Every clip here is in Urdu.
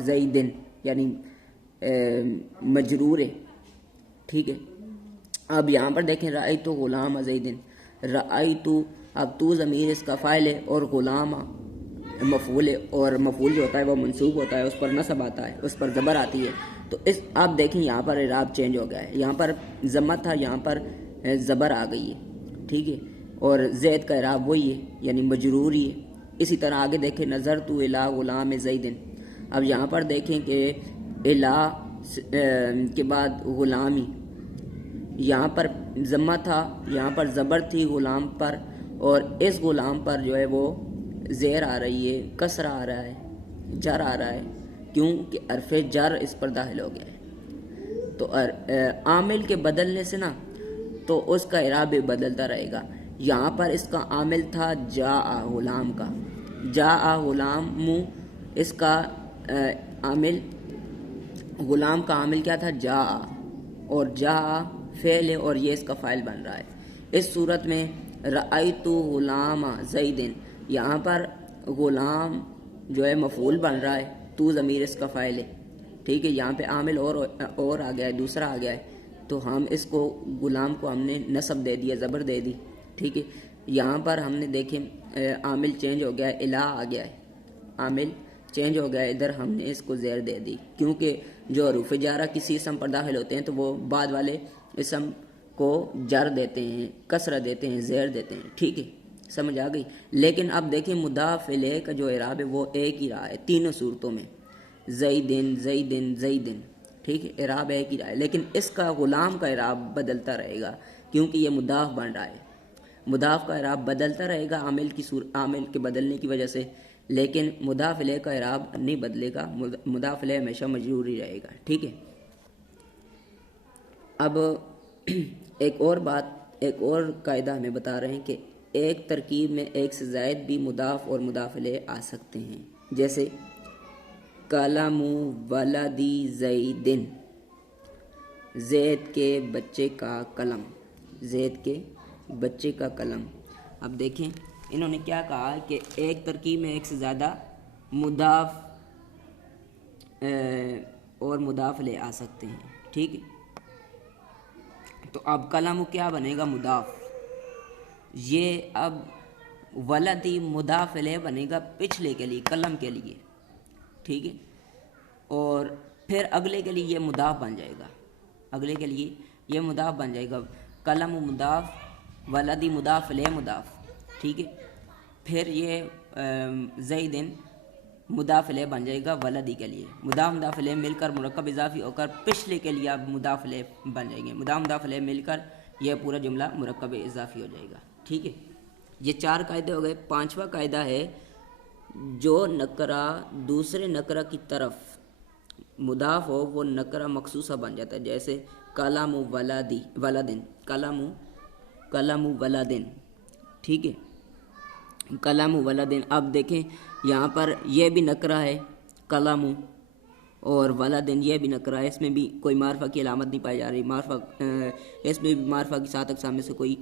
زیدن یعنی مجرور ہے، ٹھیک ہے۔ اب یہاں پر دیکھیں رأیت غلام زیدن، رأیت، اب تو ضمیر اس کا فاعل ہے اور غلام مفعول ہے، اور مفعول جو ہوتا ہے وہ منصوب ہوتا ہے، اس پر نصب آتا ہے، اس پر زبر آتی ہے۔ تو اس آپ دیکھیں یہاں پر اعراب چینج ہو گیا ہے، یہاں پر ضمہ تھا، یہاں پر زبر آ گئی ہے، ٹھیک ہے، اور زید کا اعراب وہی ہے یعنی مجرور ہی ہے۔ اسی طرح آگے دیکھیں نظرت الی غلام زیدن، اب یہاں پر دیکھیں کہ الی کے بعد غلامی، یہاں پر ضمہ تھا، یہاں پر زبر تھی غلام پر، اور اس غلام پر جو ہے وہ زیر آ رہی ہے، کسر آ رہا ہے، جر آ رہا ہے، کیوں کہ حرف جر اس پر داخل ہو گیا ہے۔ تو عامل کے بدلنے سے نا تو اس کا اعراب بھی بدلتا رہے گا۔ یہاں پر اس کا عامل تھا جاء غلام کا، جاء غلام، اس کا عامل، غلام کا عامل کیا تھا؟ جاء، اور جاء فعل ہے اور یہ اس کا فاعل بن رہا ہے۔ اس صورت میں رأیت غلام زیدن، یہاں پر غلام جو ہے مفعول بن رہا ہے، تو ضمیر اس کا فاعل ہے، ٹھیک ہے، یہاں پہ عامل اور آ گیا ہے، دوسرا آ گیا ہے، تو ہم اس کو غلام کو ہم نے نصب دے دیا، زبر دے دی، ٹھیک ہے۔ یہاں پر ہم نے دیکھیں عامل چینج ہو گیا ہے، الہ آ گیا ہے، عامل چینج ہو گیا ہے، ادھر ہم نے اس کو زیر دے دی، کیونکہ جو حروف جارہ کسی اسم پر داخل ہوتے ہیں تو وہ بعد والے اسم کو جر دیتے ہیں، کسرہ دیتے ہیں، زیر دیتے ہیں، ٹھیک ہے، سمجھ آ گئی۔ لیکن اب دیکھیں مضاف الیہ کا جو اعراب ہے وہ ایک ہی رہا ہے تینوں صورتوں میں، زیدن زیدن زیدن، ٹھیک ہے، اعراب ایک ہی رہا ہے، لیکن اس کا غلام کا اعراب بدلتا رہے گا کیونکہ یہ مضاف بن رہا ہے، مضاف کا اعراب بدلتا رہے گا عامل کے بدلنے کی وجہ سے، لیکن مضاف الیہ کا اعراب نہیں بدلے گا، مضاف الیہ ہمیشہ مجرور ہی رہے گا، ٹھیک ہے۔ اب ایک اور قاعدہ ہمیں بتا رہے ہیں کہ ایک ترکیب میں ایک سے زائد بھی مضاف اور مضاف الیہ آ سکتے ہیں، جیسے قلم ولدی زیدن، زید کے بچے کا قلم، زید کے بچے کا قلم۔ اب دیکھیں انہوں نے کیا کہا کہ ایک ترکیب میں ایک سے زیادہ مضاف اور مضاف الیہ آ سکتے ہیں، ٹھیک ہے۔ تو اب قلم کیا بنے گا؟ مضاف، یہ اب ولدی مضاف الیہ بنے گا پچھلے کے لیے، قلم کے لیے، ٹھیک ہے، اور پھر اگلے کے لیے یہ مضاف بن جائے گا، اگلے کے لیے یہ مضاف بن جائے گا، قلم مضاف، ولدی مضاف الیہ مضاف، ٹھیک ہے، پھر یہ زیدن مضاف الیہ بن جائے گا ولدی کے لیے، مضاف الیہ مل کر مرکب اضافی ہو کر پچھلے کے لیے اب مضاف الیہ بن جائیں گے، مضاف الیہ مل کر یہ پورا جملہ مرکب اضافی ہو جائے گا، ٹھیک ہے۔ یہ چار قاعدے ہو گئے۔ پانچواں قاعدہ ہے جو نکرہ دوسرے نکرہ کی طرف مضاف ہو وہ نکرہ مخصوصہ بن جاتا ہے، جیسے قلم ولدن، قلم ولدن، ٹھیک ہے، قلم ولدن۔ اب دیکھیں یہاں پر یہ بھی نکرہ ہے قلم، اور ولدن یہ بھی نکرہ ہے، اس میں بھی کوئی معرفہ کی علامت نہیں پائی جا رہی، اس میں بھی معرفہ کی 7 اقسام میں سے کوئی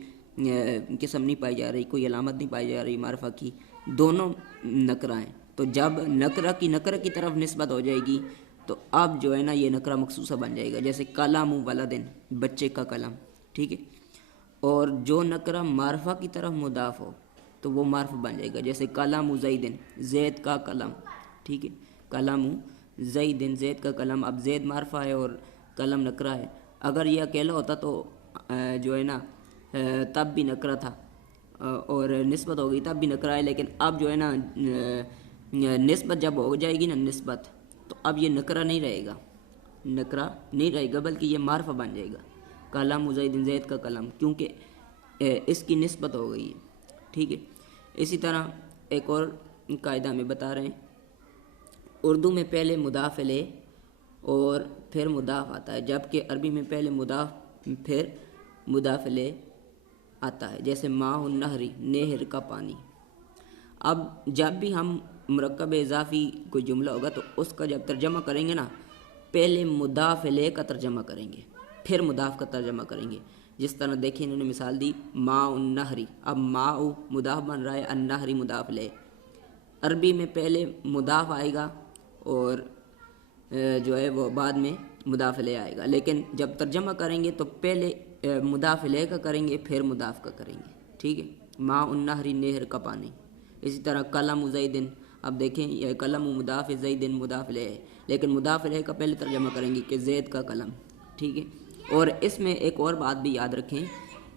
قسم نہیں پائی جا رہی، کوئی علامت نہیں پائی جا رہی معرفہ کی، دونوں نکرہ ہیں۔ تو جب نکرہ کی طرف نسبت ہو جائے گی تو اب جو ہے نا یہ نکرہ مخصوصہ بن جائے گا، جیسے قلم ولدن، بچے کا قلم، ٹھیک ہے، اور جو نکرہ معرفہ کی طرف مضاف ہو تو وہ معرفہ بن جائے گا، جیسے قلم زیدن، زید کا قلم، ٹھیک ہے، قلم زیدن، زید کا قلم۔ اب زید معرفہ ہے اور قلم نکرہ ہے، اگر یہ اکیلا ہوتا تو جو ہے نا تب بھی نکرہ تھا اور نسبت ہو گئی تب بھی نکرہ ہے، لیکن اب جو ہے نا نسبت جب ہو جائے گی نا نسبت تو اب یہ نکرہ نہیں رہے گا، نکرہ نہیں رہے گا بلکہ یہ معرفہ بن جائے گا، قلم زیدن، زید کا قلم، کیونکہ اس کی نسبت ہو گئی ہے، ٹھیک ہے۔ اسی طرح ایک اور قاعدہ ہمیں بتا رہے ہیں، اردو میں پہلے مضاف الیہ اور پھر مضاف آتا ہے، جبکہ عربی میں پہلے مضاف پھر مضاف الیہ آتا ہے، جیسے ماء النہر، نہر کا پانی۔ اب جب بھی ہم مرکب اضافی کوئی جملہ ہوگا تو اس کا جب ترجمہ کریں گے نا پہلے مضاف الیہ کا ترجمہ کریں گے پھر مضاف کا ترجمہ کریں گے، جس طرح دیکھیں انہوں نے مثال دی ماء النہر، اب ماء مضاف بن رہا ہے، النہر مضاف الیہ، عربی میں پہلے مضاف آئے گا اور جو ہے وہ بعد میں مضاف الیہ آئے گا، لیکن جب ترجمہ کریں گے تو پہلے مضاف الیہ کا کریں گے پھر مضاف کا کریں گے، ٹھیک ہے۔ ماء النہر، نہر کا پانی۔ اسی طرح قلم زیدن، اب دیکھیں یہ قلم مضاف، زیدن مضاف الیہ ہے، لیکن مضاف الیہ کا پہلے ترجمہ کریں گے کہ زید کا قلم، ٹھیک ہے۔ اور اس میں ایک اور بات بھی یاد رکھیں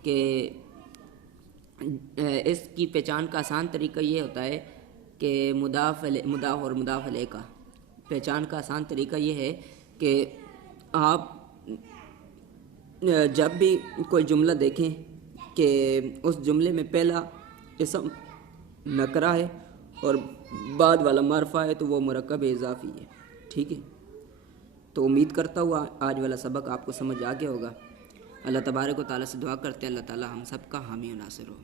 کہ اس کی پہچان کا آسان طریقہ یہ ہوتا ہے کہ مضاف اور مضاف الیہ کا پہچان کا آسان طریقہ یہ ہے کہ آپ جب بھی کوئی جملہ دیکھیں کہ اس جملے میں پہلا اسم نکرہ ہے اور بعد والا معرفہ ہے تو وہ مرکب اضافی ہے، ٹھیک ہے۔ تو امید کرتا ہوا آج والا سبق آپ کو سمجھ آ گیا ہوگا۔ اللہ تبارک و تعالیٰ سے دعا کرتے ہیں اللہ تعالیٰ ہم سب کا حامی و ناصر ہو۔